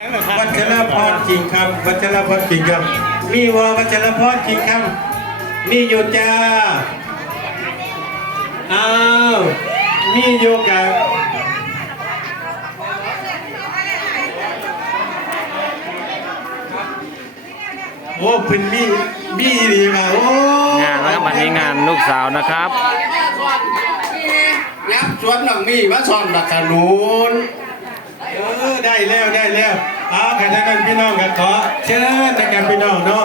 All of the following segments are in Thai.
วัชรพรจริงคำวัชรพรจริงคำมีวอวัชรพรจริงคำมีอยู่จ้าอ้าวมีอยู่กับโอ้เพิ่นมีมีดีมาโอ้งานนะครับวันนี้งานลูกสาวนะครับยับชวนหนังมีมาสอนบักขนุน เออได้แล้วได้แล้วเอาขณะนั้นพี่น้องกันขอเชิญนะครับพี่น้องเนาะ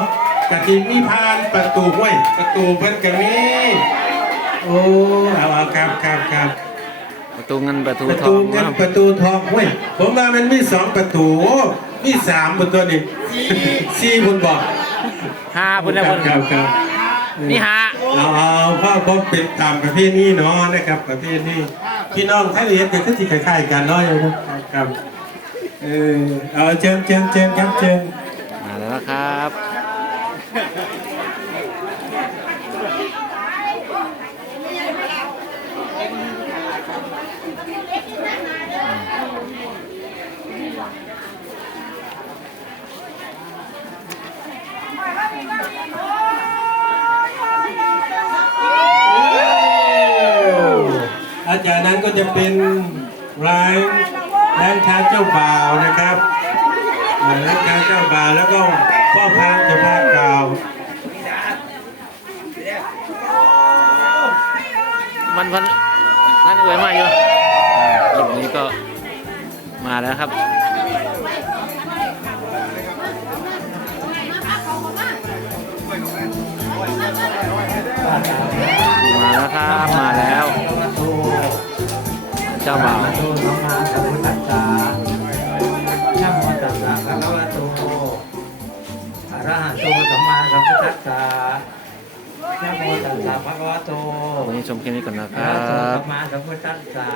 กะทิมีพานประตูห้วยประตูเพิ่นก็มีโอ้เอาเอาครับครับครับประตูเงินประตูประทตูองเงินะนครับประตูทองห้วยผมว่ามันมีสองประตูโอ้มีสามประตูนี่สี่คุณบอกห้าพุ่นแล้วพุ่นครับครับนี่ฮะเอาเอาพ่อผมเป็นตามประเภทนี้เนาะนะครับประเภทนี้ พี่น้องไทยเรียนกันก็สิคล้ายๆกันเนาะครับครับเออเอาเชิญเชิญเชิญครับเชิญมาแล้วนะครับาจารย์นั้นก็จะเป็นร้านร้านค้าเจ้าบ่าวนะครับร้านค้าเจ้าบ่าวแล้วก็พ่อพานจะพากล่าวมันพันนั่นอวยมาอยู่อ่าคลิปนี้ก็มาแล้วครับมาแล้วครับ เจ้าบ่าวโตสัมมาสัมพุทธัสสะนะโตัสสะภะคะวะโตอะระหะโตสัมมาสัมพุทธัสสะนะโมตัสสะภะคะวะโตวันนี้ชมคลิปนี้ก่อนนะครับสัมมาสัมพุทธัสสะ